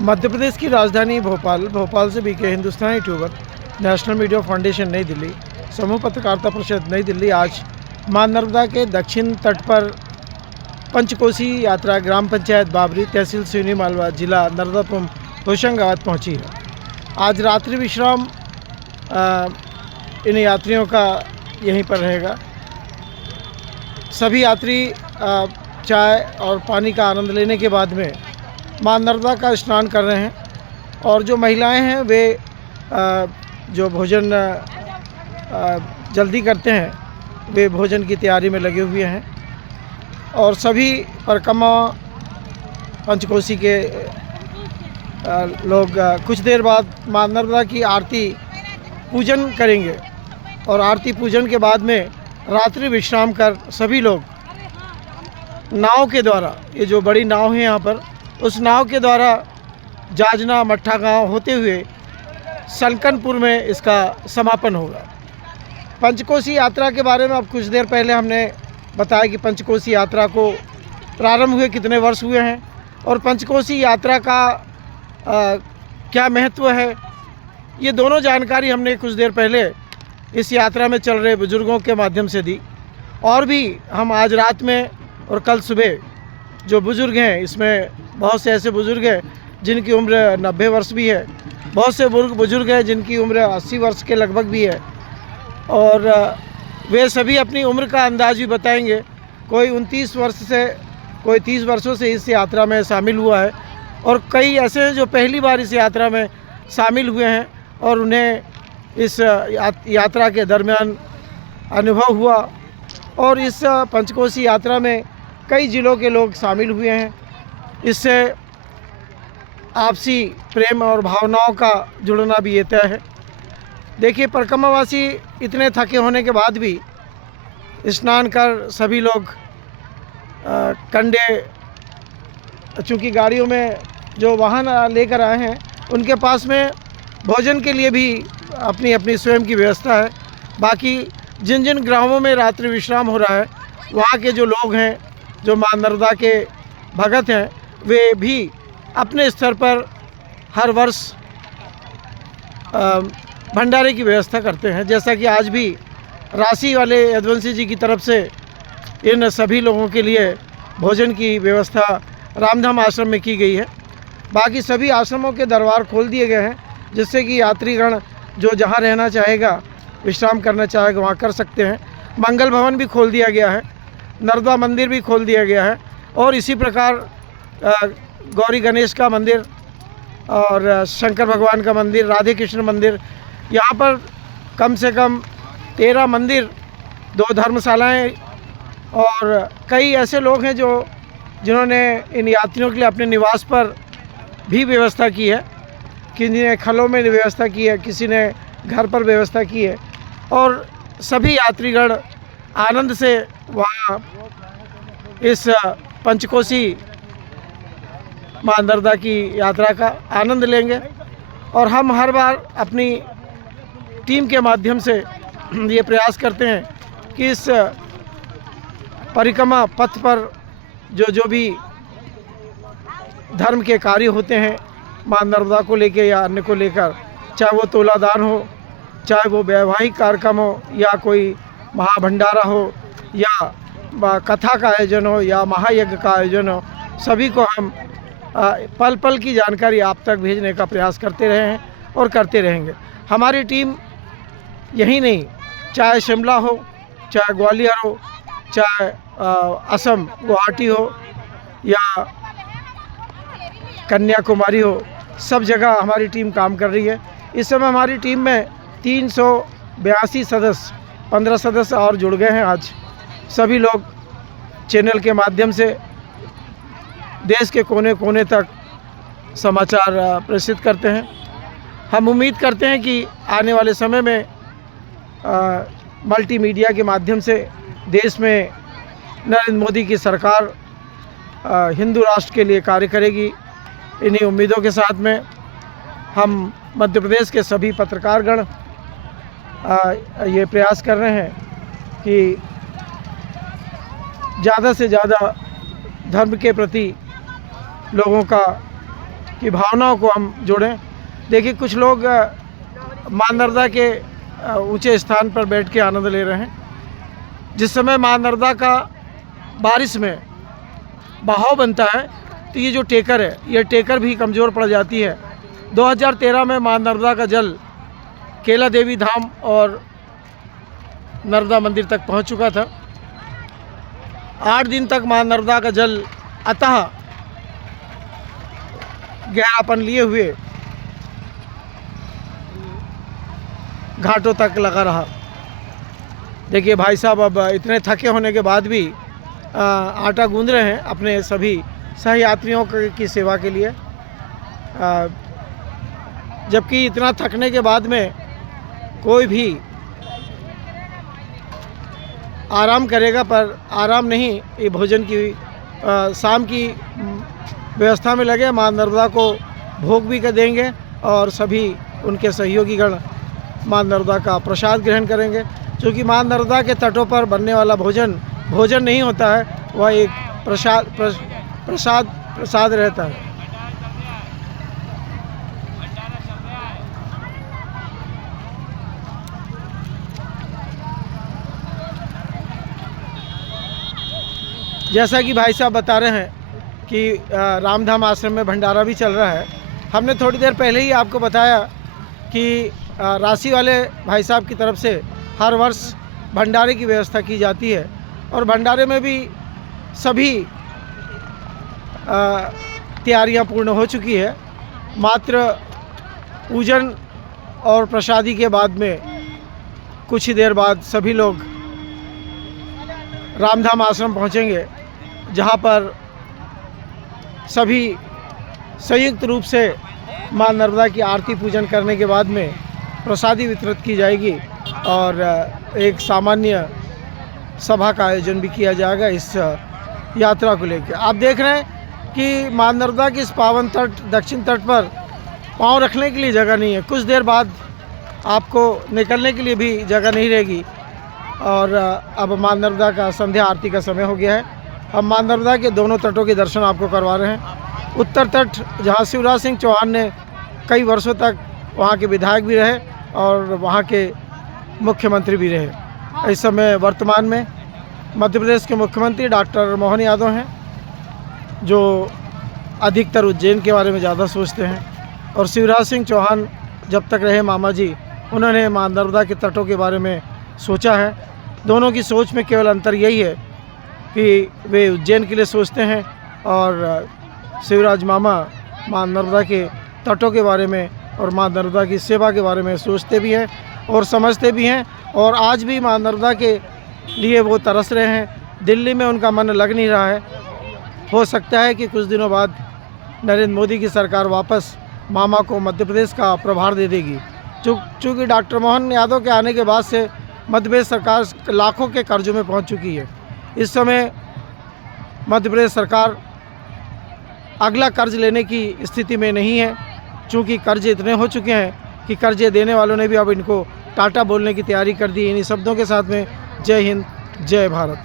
मध्य प्रदेश की राजधानी भोपाल से बीके हिंदुस्तानी यूट्यूबर, नेशनल मीडिया फाउंडेशन नई दिल्ली, समूह पत्रकारिता परिषद नई दिल्ली आज मां नर्मदा के दक्षिण तट पर पंचकोसी यात्रा ग्राम पंचायत बाबरी, तहसील सिवनी मालवा, जिला नर्मदापुरम, होशंगाबाद पहुंची है। आज रात्रि विश्राम इन यात्रियों का यहीं पर रहेगा। सभी यात्री चाय और पानी का आनंद लेने के बाद में मां नर्मदा का स्नान कर रहे हैं और जो महिलाएं हैं वे जो भोजन जल्दी करते हैं वे भोजन की तैयारी में लगे हुए हैं और सभी परिक्रमा पंचकोसी के लोग कुछ देर बाद मां नर्मदा की आरती पूजन करेंगे और आरती पूजन के बाद में रात्रि विश्राम कर सभी लोग नाव के द्वारा, ये जो बड़ी नाव है यहाँ पर, उस नाव के द्वारा जाजना मट्ठा गांव होते हुए सलकनपुर में इसका समापन होगा। पंचकोसी यात्रा के बारे में अब कुछ देर पहले हमने बताया कि पंचकोसी यात्रा को प्रारंभ हुए कितने वर्ष हुए हैं और पंचकोसी यात्रा का क्या महत्व है, ये दोनों जानकारी हमने कुछ देर पहले इस यात्रा में चल रहे बुज़ुर्गों के माध्यम से दी। और भी हम आज रात में और कल सुबह जो बुज़ुर्ग हैं, इसमें बहुत से ऐसे बुज़ुर्ग हैं जिनकी उम्र 90 वर्ष भी है, बहुत से बुज़ुर्ग हैं जिनकी उम्र 80 वर्ष के लगभग भी है और वे सभी अपनी उम्र का अंदाज़ भी बताएंगे। कोई 29 वर्ष से, कोई 30 वर्षों से इस यात्रा में शामिल हुआ है और कई ऐसे हैं जो पहली बार इस यात्रा में शामिल हुए हैं और उन्हें इस यात्रा के दरमियान अनुभव हुआ और इस पंचकोसी यात्रा में कई ज़िलों के लोग शामिल हुए हैं। इससे आपसी प्रेम और भावनाओं का जुड़ना भी ये तय है। देखिए, परिक्रमावासी इतने थके होने के बाद भी स्नान कर सभी लोग कंडे, चूँकि गाड़ियों में जो वाहन लेकर आए हैं उनके पास में भोजन के लिए भी अपनी अपनी स्वयं की व्यवस्था है। बाकी जिन जिन ग्रामों में रात्रि विश्राम हो रहा है, वहाँ के जो लोग हैं, जो मां नर्मदा के भगत हैं, वे भी अपने स्तर पर हर वर्ष भंडारे की व्यवस्था करते हैं। जैसा कि आज भी राशि वाले यदुवंशी जी की तरफ से इन सभी लोगों के लिए भोजन की व्यवस्था रामधाम आश्रम में की गई है। बाकी सभी आश्रमों के दरबार खोल दिए गए हैं जिससे कि यात्रीगण जो जहाँ रहना चाहेगा, विश्राम करना चाहेगा, वहाँ कर सकते हैं। मंगल भवन भी खोल दिया गया है, नर्मदा मंदिर भी खोल दिया गया है और इसी प्रकार गौरी गणेश का मंदिर और शंकर भगवान का मंदिर, राधे कृष्ण मंदिर, यहाँ पर कम से कम 13 मंदिर, 2 धर्मशालाएँ और कई ऐसे लोग हैं जिन्होंने इन यात्रियों के लिए अपने निवास पर भी व्यवस्था की है। किसी ने खलों में व्यवस्था की है, किसी ने घर पर व्यवस्था की है और सभी यात्रीगण आनंद से वहाँ इस पंचकोसी मां नर्मदा की यात्रा का आनंद लेंगे। और हम हर बार अपनी टीम के माध्यम से ये प्रयास करते हैं कि इस परिक्रमा पथ पर जो भी धर्म के कार्य होते हैं मां नर्मदा को लेकर या अन्य को लेकर, चाहे वो तोलादान हो, चाहे वो वैवाहिक कार्यक्रम हो या कोई महाभंडारा हो या कथा का आयोजन हो या महायज्ञ का आयोजन हो, सभी को हम पल पल की जानकारी आप तक भेजने का प्रयास करते रहे हैं और करते रहेंगे। हमारी टीम यही नहीं, चाहे शिमला हो, चाहे ग्वालियर हो, चाहे असम गुवाहाटी हो या कन्याकुमारी हो, सब जगह हमारी टीम काम कर रही है। इस समय हमारी टीम में 382 सदस्य, 15 सदस्य और जुड़ गए हैं। आज सभी लोग चैनल के माध्यम से देश के कोने कोने तक समाचार प्रेषित करते हैं। हम उम्मीद करते हैं कि आने वाले समय में मल्टीमीडिया के माध्यम से देश में नरेंद्र मोदी की सरकार हिंदू राष्ट्र के लिए कार्य करेगी। इन्हीं उम्मीदों के साथ में हम मध्य प्रदेश के सभी पत्रकारगण ये प्रयास कर रहे हैं कि ज़्यादा से ज़्यादा धर्म के प्रति लोगों का की भावनाओं को हम जोड़ें। देखिए, कुछ लोग माँ नर्मदा के ऊंचे स्थान पर बैठ के आनंद ले रहे हैं। जिस समय माँ नर्मदा का बारिश में बहाव बनता है तो ये जो टेकर है, ये टेकर भी कमज़ोर पड़ जाती है। 2013 में माँ नर्मदा का जल केला देवी धाम और नर्मदा मंदिर तक पहुंच चुका था। 8 दिन तक माँ नर्मदा का जल अतः गहरापन लिए हुए घाटों तक लगा रहा। देखिए भाई साहब अब इतने थके होने के बाद भी आटा गूंद रहे हैं अपने सभी सहयात्रियों की सेवा के लिए। जबकि इतना थकने के बाद में कोई भी आराम करेगा, पर आराम नहीं, ये भोजन की शाम की व्यवस्था में लगे। माँ नर्मदा को भोग भी कर देंगे और सभी उनके सहयोगीगण माँ नर्मदा का प्रसाद ग्रहण करेंगे। क्योंकि माँ नर्मदा के तटों पर बनने वाला भोजन भोजन नहीं होता है, वह एक प्रसाद रहता है। जैसा कि भाई साहब बता रहे हैं कि रामधाम आश्रम में भंडारा भी चल रहा है। हमने थोड़ी देर पहले ही आपको बताया कि राशि वाले भाई साहब की तरफ से हर वर्ष भंडारे की व्यवस्था की जाती है और भंडारे में भी सभी तैयारियां पूर्ण हो चुकी है। मात्र पूजन और प्रसादी के बाद में कुछ ही देर बाद सभी लोग रामधाम आश्रम पहुंचेंगे, जहां पर सभी संयुक्त रूप से माँ नर्मदा की आरती पूजन करने के बाद में प्रसादी वितरित की जाएगी और एक सामान्य सभा का आयोजन भी किया जाएगा इस यात्रा को लेकर। आप देख रहे हैं कि माँ नर्मदा की इस पावन तट दक्षिण तट पर पाँव रखने के लिए जगह नहीं है। कुछ देर बाद आपको निकलने के लिए भी जगह नहीं रहेगी और अब माँ नर्मदा का संध्या आरती का समय हो गया है। हम माँ नर्मदा के दोनों तटों के दर्शन आपको करवा रहे हैं। उत्तर तट, जहाँ शिवराज सिंह चौहान ने कई वर्षों तक वहाँ के विधायक भी रहे और वहाँ के मुख्यमंत्री भी रहे। इस समय वर्तमान में मध्य प्रदेश के मुख्यमंत्री डॉक्टर मोहन यादव हैं, जो अधिकतर उज्जैन के बारे में ज़्यादा सोचते हैं। और शिवराज सिंह चौहान जब तक रहे मामा जी, उन्होंने माँ नर्मदा के तटों के बारे में सोचा है। दोनों की सोच में केवल अंतर यही है कि वे उज्जैन के लिए सोचते हैं और शिवराज मामा माँ नर्मदा के तटों के बारे में और माँ नर्मदा की सेवा के बारे में सोचते भी हैं और समझते भी हैं। और आज भी माँ नर्मदा के लिए वो तरस रहे हैं। दिल्ली में उनका मन लग नहीं रहा है। हो सकता है कि कुछ दिनों बाद नरेंद्र मोदी की सरकार वापस मामा को मध्य प्रदेश का प्रभार दे देगी। चूँकि डॉक्टर मोहन यादव के आने के बाद से मध्य प्रदेश सरकार लाखों के कर्जों में पहुंच चुकी है। इस समय मध्य प्रदेश सरकार अगला कर्ज लेने की स्थिति में नहीं है, चूँकि कर्ज इतने हो चुके हैं कि कर्जे देने वालों ने भी अब इनको टाटा बोलने की तैयारी कर दी। इन्हीं शब्दों के साथ में जय हिंद, जय भारत।